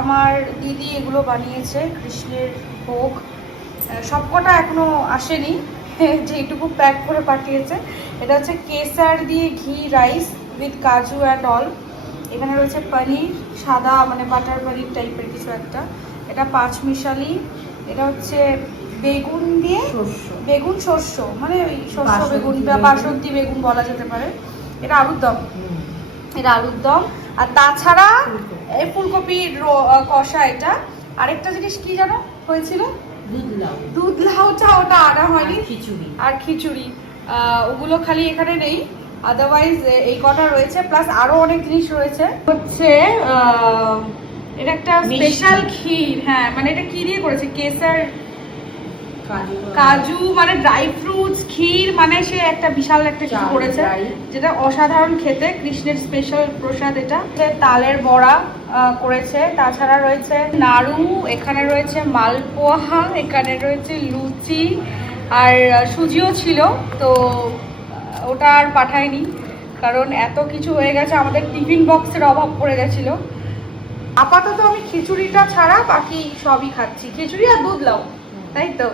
আমার দিদি এগুলো বানিয়েছে কৃষ্ণের ভোগ। সবকটা এখনো আসেনি, যেটুকু প্যাক করে পাঠিয়েছে। এটা হচ্ছে কেসার দিয়ে ঘি রাইস উইথ কাজু অ্যান্ড অল। এখানে রয়েছে পনির, সাদা মানে বাটার পনির টাইপের কিছু একটা। এটা পাঁচমিশালি। এটা হচ্ছে বেগুন দিয়ে বেগুন শস্য, মানে ওই শস্য বেগুন বা বাসন্তী বেগুন বলা যেতে পারে। এটা আলুর দম, এটা আলুর দম। আর তাছাড়া এই ফুলকপির কষা। এটা আরেকটা জিনিস কি জানো হয়েছিল, দুধ লাউটা, ওটা আনা হয়নি। আর খিচুড়ি ওগুলো খালি এখানে নেই, আদারওয়াইজ এই কটা রয়েছে। প্লাস আরো অনেক জিনিস রয়েছে। হচ্ছে এটা একটা স্পেশাল ক্ষীর। হ্যাঁ মানে এটা কি দিয়ে করেছে, কেসার কাজু মানে ড্রাই ফ্রুটস ক্ষীর, মানে সে একটা বিশাল একটা কিছু করেছে যেটা অসাধারণ খেতে। কৃষ্ণের স্পেশাল প্রসাদ এটা। তালের বড়া করেছে। তাছাড়া রয়েছে নাড়ু, এখানে রয়েছে মালপোয়া, এখানে রয়েছে লুচি, আর সুজিও ছিল। তো ওটা আর পাঠায়নি, কারণ এত কিছু হয়ে গেছে, আমাদের টিফিন বক্সের অভাব পড়ে গেছিলো। আপাতত আমি খিচুড়িটা ছাড়া বাকি সবই খাচ্ছি, খিচুড়ি আর দুধ লাউ, তাই তো।